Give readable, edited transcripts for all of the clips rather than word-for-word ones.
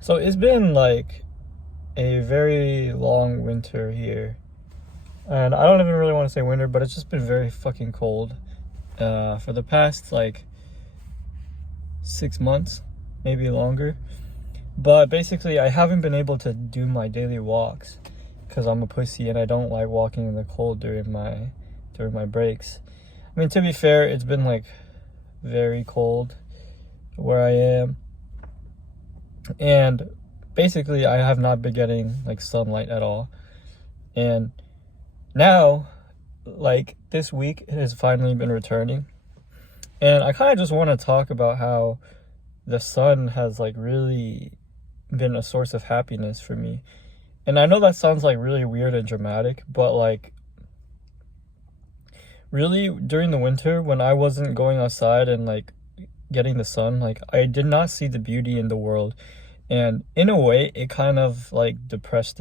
So it's been like a very long winter here. And I don't even really want to say winter, but it's just been very fucking cold for the past like 6 months, maybe longer. But basically, I haven't been able to do my daily walks because I'm a pussy and I don't like walking in the cold during my breaks. I mean, to be fair, it's been like very cold where I am, and basically, I have not been getting like sunlight at all. And now, like this week, it has finally been returning, and I kind of just want to talk about how the sun has like really been a source of happiness for me. And I know that sounds like really weird and dramatic, but like really during the winter when I wasn't going outside and like getting the sun, like I did not see the beauty in the world. And in a way, it kind of like depressed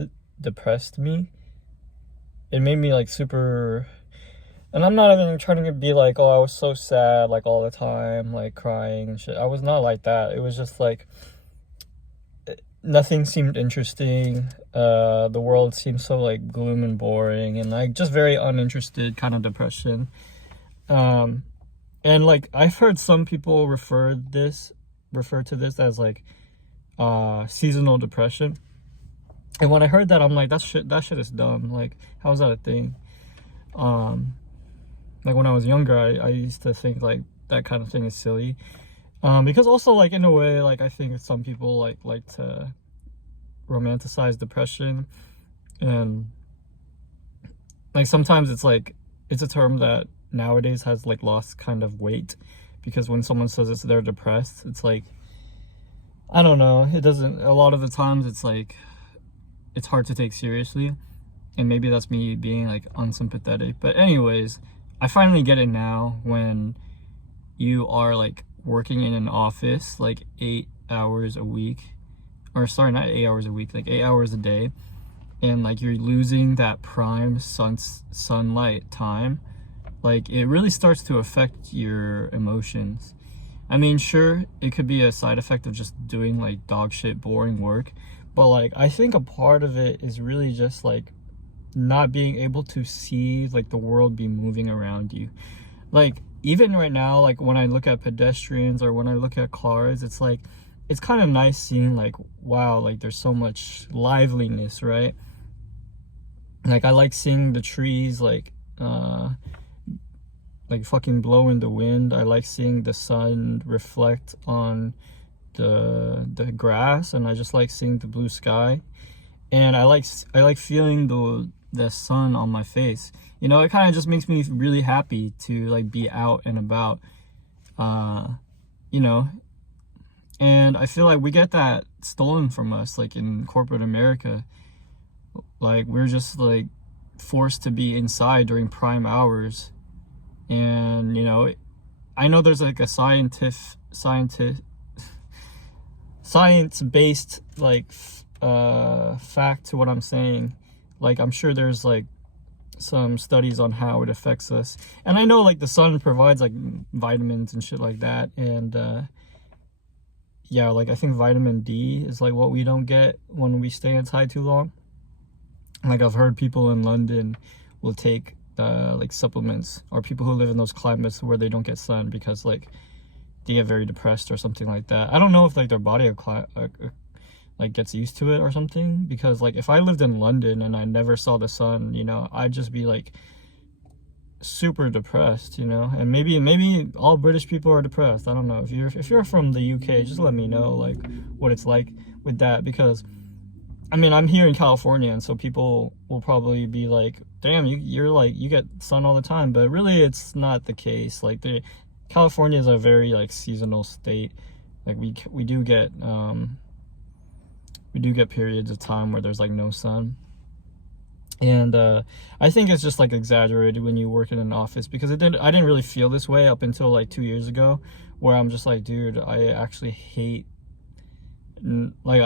me. It made me like super. And I'm not even trying to be like, oh, I was so sad like all the time, like crying and shit. I was not like that. It was just like nothing seemed interesting. The world seemed so like gloom and boring and like just very uninterested kind of depression. Um, and like I've heard some people refer to this as like seasonal depression. And when I heard that, I'm like, that shit is dumb. Like, how is that a thing? Um, like when I was younger, I used to think like that kind of thing is silly. Because also like in a way, like I think some people like to romanticize depression, and like sometimes it's like it's a term that nowadays has like lost kind of weight, because when someone says they're depressed, it's like, I don't know, it doesn't, a lot of the times it's like it's hard to take seriously, and maybe that's me being like unsympathetic. But anyways, I finally get it now when you are like working in an office like 8 hours a week, or sorry, not 8 hours a week, like 8 hours a day, and like you're losing that prime sunlight time. Like it really starts to affect your emotions. I mean, sure, it could be a side effect of just doing like dog shit boring work, but like I think a part of it is really just like not being able to see like the world be moving around you. Like even right now, like when I look at pedestrians or when I look at cars, it's like it's kind of nice seeing like, wow, like there's so much liveliness, right? Like I like seeing the trees like fucking blow in the wind. I like seeing the sun reflect on the grass, and I just like seeing the blue sky. And I like feeling the sun on my face. You know, it kind of just makes me really happy to like be out and about. You know, and I feel like we get that stolen from us, like in corporate America. Like we're just like forced to be inside during prime hours. And you know, I know there's like a science-based like fact to what I'm saying. Like I'm sure there's like some studies on how it affects us, and I know like the sun provides like vitamins and shit like that. And yeah, like I think vitamin D is like what we don't get when we stay inside too long. Like I've heard people in London will take like supplements, or people who live in those climates where they don't get sun, because like they get very depressed or something like that. I don't know if like their body like gets used to it or something, because like if I lived in London and I never saw the sun, you know, I'd just be like super depressed, you know. And maybe all British people are depressed. I don't know. If you're from the UK, just let me know like what it's like with that, because I mean, I'm here in California, and so people will probably be like, damn, you're like, you get sun all the time. But really, it's not the case. Like, California is a very, like, seasonal state. Like, we do get periods of time where there's, like, no sun. And I think it's just, like, exaggerated when you work in an office, because I didn't really feel this way up until, like, 2 years ago, where I'm just like, dude, I actually hate, like,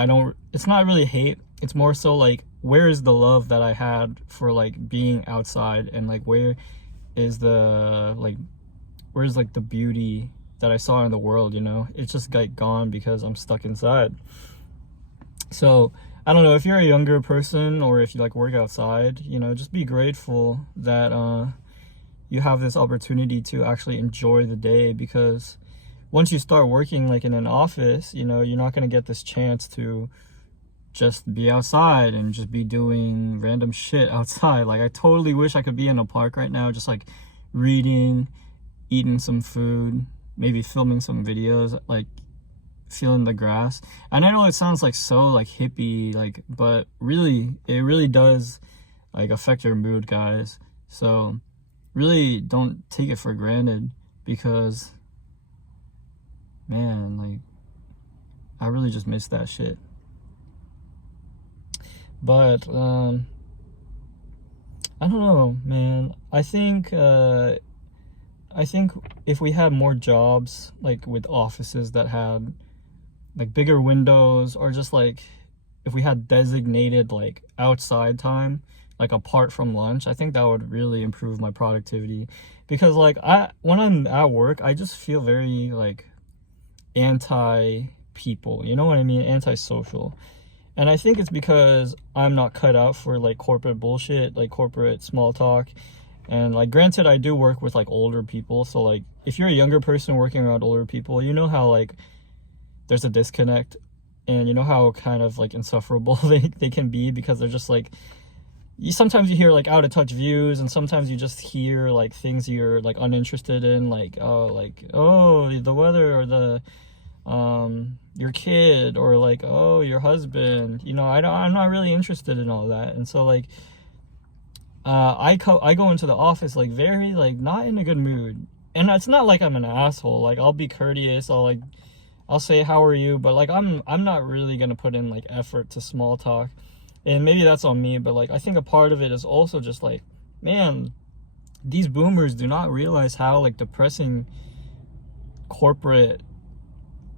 it's not really hate, it's more so like, where is the love that I had for like being outside, and like where's like the beauty that I saw in the world, you know? It's just like gone because I'm stuck inside. So I don't know, if you're a younger person or if you like work outside, you know, just be grateful that you have this opportunity to actually enjoy the day, because once you start working like in an office, you know, you're not going to get this chance to just be outside and just be doing random shit outside. Like I totally wish I could be in a park right now, just like reading, eating some food, maybe filming some videos, like feeling the grass. And I know it sounds like so like hippie, like, but really it really does like affect your mood, guys. So really don't take it for granted, because man, like I really just miss that shit. But I don't know, man. I think if we had more jobs like with offices that had like bigger windows, or just like if we had designated like outside time like apart from lunch, I think that would really improve my productivity. Because like when I'm at work, I just feel very like anti people, you know what I mean? Antisocial. And I think it's because I'm not cut out for like corporate bullshit, like corporate small talk. And like granted, I do work with like older people, so like if you're a younger person working around older people, you know how like there's a disconnect, and you know how kind of like insufferable they can be, because they're just like, sometimes you hear like out of touch views, and sometimes you just hear like things you're like uninterested in, like oh the weather, or the your kid, or like oh your husband, you know. I'm not really interested in all that. And so like I go into the office like very like not in a good mood. And it's not like I'm an asshole, like I'll be courteous, I'll say how are you, but like I'm not really gonna put in like effort to small talk. And maybe that's on me, but like I think a part of it is also just like, man, these boomers do not realize how like depressing corporate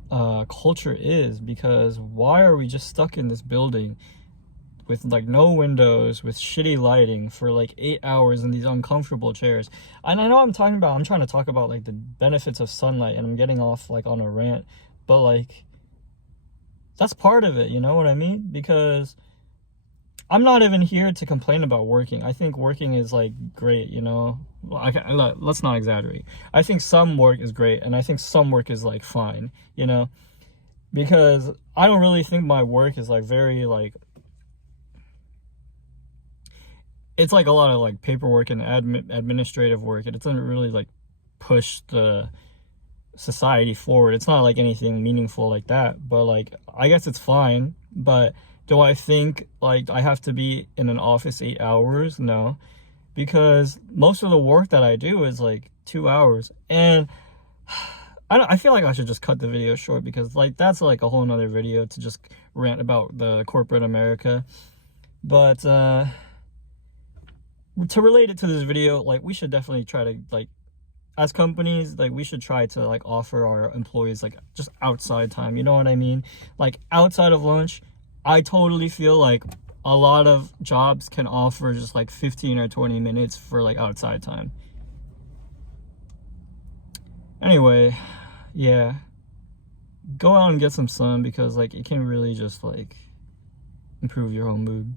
culture is. Because why are we just stuck in this building with like no windows, with shitty lighting for like 8 hours in these uncomfortable chairs? And I know I'm trying to talk about like the benefits of sunlight, and I'm getting off like on a rant, but like that's part of it, you know what I mean? Because I'm not even here to complain about working. I think working is like great, you know. Well, let's not exaggerate. I think some work is great, and I think some work is like fine, you know. Because I don't really think my work is like very like, it's like a lot of like paperwork and administrative work. It doesn't really like push the society forward. It's not like anything meaningful like that, but like I guess it's fine. But do I think like I have to be in an office 8 hours? No, because most of the work that I do is like 2 hours. And I feel like I should just cut the video short, because like that's like a whole nother video to just rant about the corporate America. But to relate it to this video, like we should definitely try to like, as companies, like we should try to like offer our employees like just outside time, you know what I mean? Like outside of lunch, I totally feel like a lot of jobs can offer just like 15 or 20 minutes for like outside time. Anyway, yeah, go out and get some sun, because like it can really just like improve your whole mood.